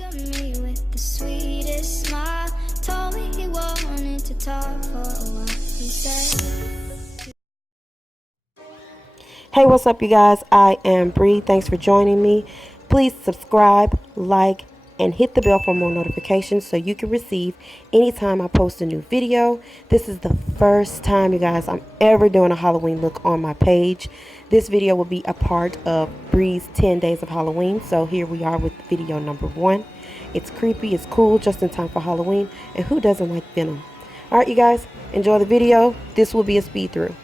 to me with the sweetest smile. Told me he wanted to talk for a while. He said, hey, what's up, you guys? I am Bree. Thanks for joining me. Please subscribe, like, and hit the bell for more notifications so you can receive anytime I post a new video. This is the first time, you guys, I'm ever doing a Halloween look on my page. This video will be a part of Bree's 10 Days of Halloween. So here we are with video number 1. It's creepy, it's cool, just in time for Halloween. And who doesn't like Venom? Alright, you guys, enjoy the video. This will be a speed through.